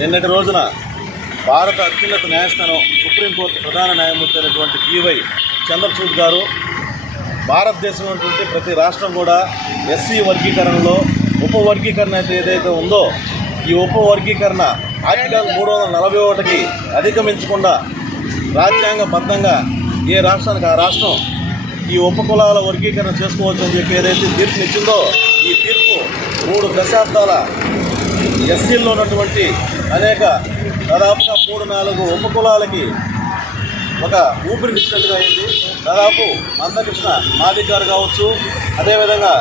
నిన్నటి రోజున భారత అత్యున్నత న్యాయస్థానం సుప్రీంకోర్టు ప్రధాన న్యాయమూర్తి అయినటువంటి పివై చంద్రచూడ్ గారు భారతదేశంలో ఉన్నటువంటి ప్రతి రాష్ట్రం కూడా ఎస్సీ వర్గీకరణలో ఉపవర్గీకరణ అయితే ఏదైతే ఉందో ఈ ఉపవర్గీకరణ ఆర్టికల్ మూడు వందల నలభై ఒకటికి అధిగమించకుండా రాజ్యాంగబద్ధంగా ఏ రాష్ట్రానికి ఆ రాష్ట్రం ఈ ఉపకులాల వర్గీకరణ చేసుకోవచ్చు అని చెప్పి ఏదైతే తీర్పు ఇచ్చిందో ఈ తీర్పు మూడు దశాబ్దాల ఎస్సీల్లో ఉన్నటువంటి అనేక దాదాపుగా మూడు నాలుగు ఉపకులాలకి ఒక ఊపిరినిచ్చినట్టుగా అయింది. దాదాపు మందకృష్ణ మాదిగారు కావచ్చు. అదేవిధంగా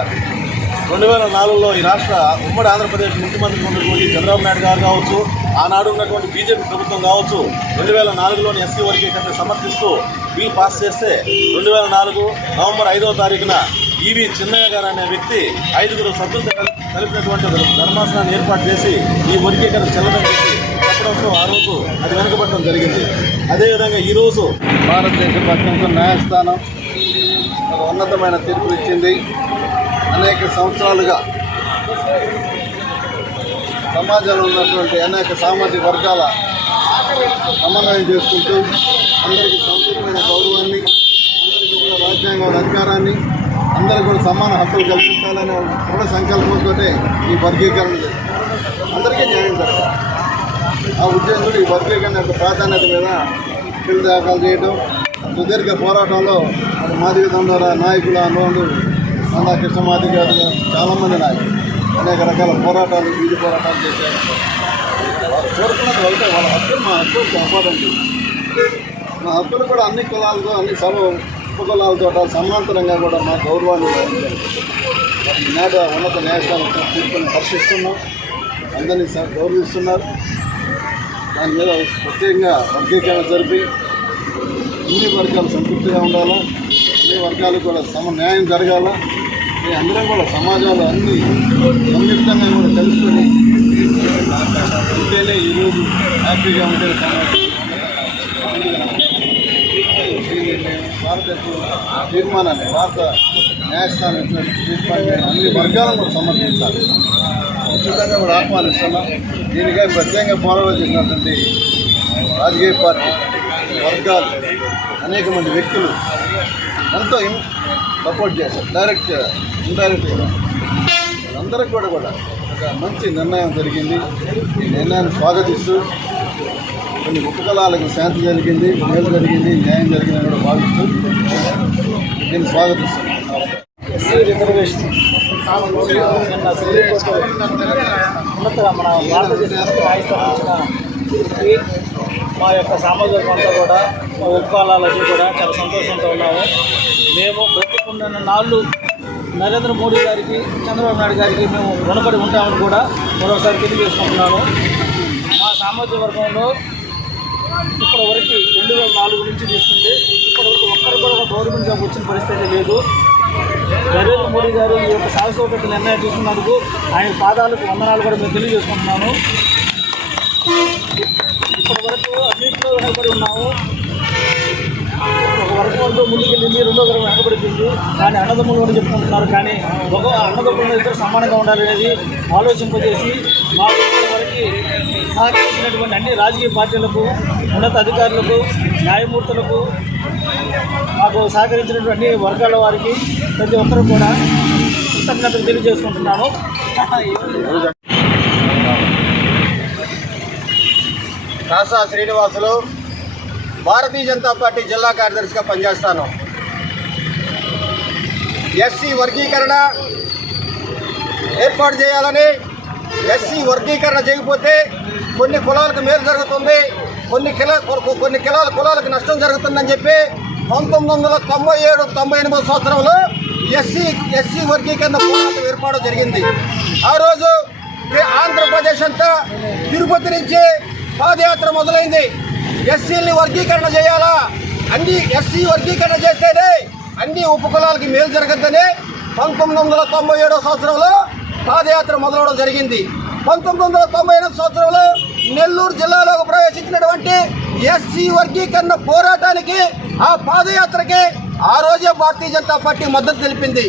రెండు వేల నాలుగులో ఈ రాష్ట్ర ఉమ్మడి ఆంధ్రప్రదేశ్ ముఖ్యమంత్రి ఉన్నటువంటి చంద్రబాబు నాయుడు గారు కావచ్చు ఆనాడు ఉన్నటువంటి బీజేపీ ప్రభుత్వం కావచ్చు రెండు వేల నాలుగులోని ఎస్సీ వర్గీకరణ సమర్థిస్తూ బిల్ పాస్ చేస్తే రెండు వేల నాలుగు నవంబర్ ఐదవ తారీఖున ఈవి చిన్నయ్య గారు అనే వ్యక్తి ఐదుగురు సభ్యులతో కలిపినటువంటి ధర్మాసనాన్ని ఏర్పాటు చేసి ఈ వర్గీకరణ చెల్లడం చెప్పి చెప్పడంతో ఆ రోజు అది వెనుకబడడం జరిగింది. అదేవిధంగా ఈరోజు భారతదేశ అత్యంత న్యాయస్థానం ఉన్నతమైన తీర్పు ఇచ్చింది. అనేక సంవత్సరాలుగా సమాజంలో ఉన్నటువంటి అనేక సామాజిక వర్గాల సమన్వయం చేసుకుంటూ అందరికీ సంపూర్ణమైన గౌరవాన్ని అందరికీ కూడా రాజ్యాంగ అధికారాన్ని అందరూ కూడా సమాన హక్కులు కల్పించాలనే దృఢ సంకల్పంతో ఈ వర్గీకరణ అందరికీ న్యాయం జరగాలి. ఆ ఉద్యోగులు ఈ వర్గీకరణ యొక్క ప్రాధాన్యత మీద పిల్లలు దాఖలు చేయడం సుదీర్ఘ పోరాటంలో మరి మాదిగ దండోర నాయకుల అనుభవం నందా కృష్ణ మాదిగ గారు చాలామంది నాయకులు అనేక రకాల పోరాటాలు వీధి పోరాటాలు చేశారు. కోరుకున్నది అయితే వాళ్ళ హక్కులు మా హక్కులు కాపాడండి. మా హక్కులు కూడా అన్ని కులాలతో అన్ని సభ ఉపకులాలతో సమాంతరంగా కూడా మా గౌరవాన్ని వహించాలి. మరి ఈనాడు ఉన్నత న్యాయస్థానం తీర్పుని దర్శిస్తున్నాం అందరినీ గౌరవిస్తున్నారు. దాని మీద ప్రత్యేకంగా వర్గీకరణ జరిపి అన్ని వర్గాలు సంతృప్తిగా ఉండాలా? అన్ని వర్గాలకు కూడా సమ న్యాయం జరగాల అందరం కూడా సమాజాలు అన్ని సంయుక్తంగా కూడా తెలుసుకొని ఉంటేనే ఈరోజు హ్యాపీగా ఉంటే సమాజం దీన్ని మేము భారతదేశం తీర్మానాన్ని భారత న్యాయస్థానం తీర్మానాన్ని అన్ని వర్గాలను కూడా సమర్థించాలి. ఖచ్చితంగా కూడా ఆహ్వానిస్తున్నాం. దీనికై ప్రత్యేకంగా పోరాటం చేసినటువంటి రాజకీయ పార్టీ వర్గాలు అనేక మంది వ్యక్తులు ఎంతో సపోర్ట్ చేశారు. డైరెక్ట్ ఇండైరెక్ట్గా అందరికి కూడా కూడా ఒక మంచి నిర్ణయం జరిగింది. ఈ నిర్ణయాన్ని స్వాగతిస్తూ కొన్ని ఉపకలాలకు శాంతి జరిగింది మేలు జరిగింది న్యాయం జరిగిందని కూడా భావిస్తూ దీన్ని స్వాగతిస్తున్నాం ఎస్సీ రిజర్వేషన్. నిన్న ఉన్నత మన భారతదేశ మా యొక్క సామాజిక అంతా కూడా మా ఉత్పాలకి కూడా చాలా సంతోషంతో ఉన్నాము. మేము బ్రతుకున్న నాళ్ళు నరేంద్ర మోడీ గారికి చంద్రబాబు నాయుడు గారికి మేము రుణపడి ఉంటామని కూడా మరొకసారి తెలియజేసుకుంటున్నాను మా సామాజిక వర్గంలో ఇప్పటి వరకు రెండు వేల నాలుగు నుంచి తీసుకుంటే ఇప్పటి వరకు ఒక్కరు కూడా గవర్నమెంట్ జాబ్ వచ్చిన పరిస్థితి లేదు. నరేంద్ర మోడీ గారు ఈ యొక్క సాహసోపేత నిర్ణయం తీసుకున్నందుకు ఆయన పాదాలకు వందనాలు కూడా మేము తెలియజేసుకుంటున్నాను ఇప్పటి వరకు అన్నింటిలో వెనకబడి ఉన్నాము. ఒక వర్గం అంటూ ముందుకెళ్ళింది రెండో వర్గం వెనకబడిపోయింది. కానీ అన్నదమ్ములు అని చెప్పుకుంటున్నారు. కానీ ఒక అన్నదమ్ములు ఇద్దరు సమానంగా ఉండాలనేది ఆలోచింపజేసి మాకు ఇప్పటివరకు సహకరించినటువంటి అన్ని రాజకీయ పార్టీలకు ఉన్నత అధికారులకు న్యాయమూర్తులకు మాకు సహకరించినటువంటి అన్ని వర్గాల వారికి ప్రతి ఒక్కరు కూడా కృతజ్ఞతలు తెలియజేసుకుంటున్నాను. కాసా శ్రీనివాసులు భారతీయ జనతా పార్టీ జిల్లా కార్యదర్శిగా పనిచేస్తాను. ఎస్సీ వర్గీకరణ ఏర్పాటు చేయాలని ఎస్సీ వర్గీకరణ చేయకపోతే కొన్ని కులాలకు మేలు జరుగుతుంది కొన్ని కిలా కొన్ని కిలాల కులాలకు నష్టం జరుగుతుందని చెప్పి పంతొమ్మిది వందల తొంభై ఏడు తొంభై ఎనిమిది సంవత్సరంలో ఎస్సీ ఎస్సీ వర్గీకరణ పోరాటం ఏర్పాటు జరిగింది. ఆ రోజు ఆంధ్రప్రదేశ్ అంతా తిరుపతి నుంచి పాదయాత్ర మొదలైంది. ఎస్సీని వర్గీకరణ చేయాలా? అన్ని ఎస్సీ వర్గీకరణ చేస్తేనే అన్ని ఉపకులాలకి మేలు జరగద్దని పంతొమ్మిది వందల తొంభై ఏడో సంవత్సరంలో పాదయాత్ర మొదలవడం జరిగింది. పంతొమ్మిది వందల తొంభై ఎనిమిది సంవత్సరంలో నెల్లూరు జిల్లాలోకి ప్రవేశించినటువంటి ఎస్సీ వర్గీకరణ పోరాటానికి ఆ పాదయాత్రకి ఆ రోజే భారతీయ జనతా పార్టీ మద్దతు తెలిపింది.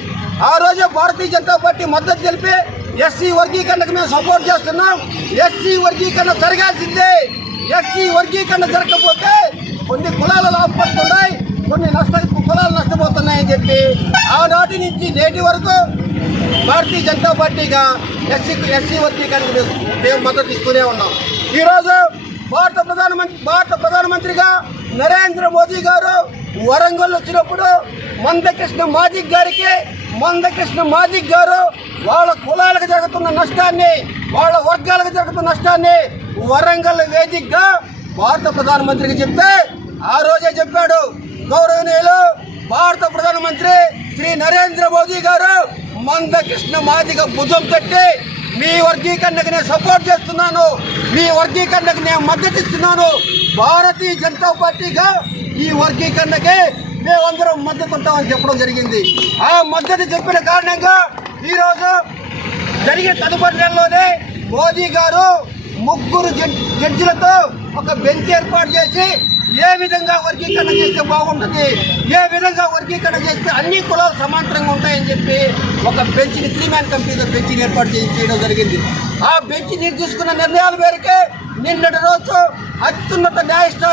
ఆ రోజే భారతీయ జనతా పార్టీ మద్దతు తెలిపి ఎస్సీ వర్గీకరణకు మేము సపోర్ట్ చేస్తున్నాం. ఎస్సీ వర్గీకరణ జరగాల్సిందే. ఎస్సీ వర్గీకరణ జరగకపోతే కొన్ని కులాల లాభపడుతున్నాయి కొన్ని నష్ట కులాలు నష్టపోతున్నాయని చెప్పి ఆనాటి నుంచి నేటి వరకు భారతీయ జనతా పార్టీగా ఎస్సీ ఎస్సీ వర్గీకరణకు మేము- మేము మద్దతు ఇస్తూనే ఉన్నాం. ఈరోజు భారత ప్రధానమంత్రి భారత ప్రధానమంత్రిగా నరేంద్ర మోదీ గారు వరంగల్ వచ్చినప్పుడు మందకృష్ణ మాజిక్ గారికి మందకృష్ణ మాజిక్ గారు వాళ్ళ కులాలకు జరుగుతున్న నష్టాన్ని వాళ్ళ వర్గాలకు జరుగుతున్న నష్టాన్ని వరంగల్ వేదికగా భారత ప్రధానమంత్రికి చెప్తే ఆ రోజే చెప్పాడు. గౌరవనీయులు భారత ప్రధానమంత్రి శ్రీ నరేంద్ర మోదీ గారు మంద కృష్ణ మాదిగ భుజం తట్టి మీ వర్గీకరణకు నేను సపోర్ట్ చేస్తున్నాను. మీ వర్గీకరణకు నేను మద్దతు ఇస్తున్నాను. భారతీయ జనతా పార్టీగా ఈ వర్గీకరణకి మేమందరం మద్దతు ఉంటామని చెప్పడం జరిగింది. ఆ మద్దతు చెప్పిన కారణంగా ఈరోజు జరిగే తదుపరి నెలలోనే మోదీ గారు ముగ్గురు జడ్జిలతో ఒక బెంచ్ ఏర్పాటు చేసి ఏ విధంగా వర్గీకరణ చేస్తే బాగుంటుంది? ఏ విధంగా వర్గీకరణ చేస్తే అన్ని కులాలు సమాంతరంగా ఉంటాయని చెప్పి ఒక బెంచ్ని త్రీ మ్యాన్ కమిటీతో బెంచ్ని ఏర్పాటు చేయడం జరిగింది. ఆ బెంచ్ తీసుకున్న నిర్ణయాల మేరకే నిన్నటి రోజు అత్యున్నత న్యాయస్థానం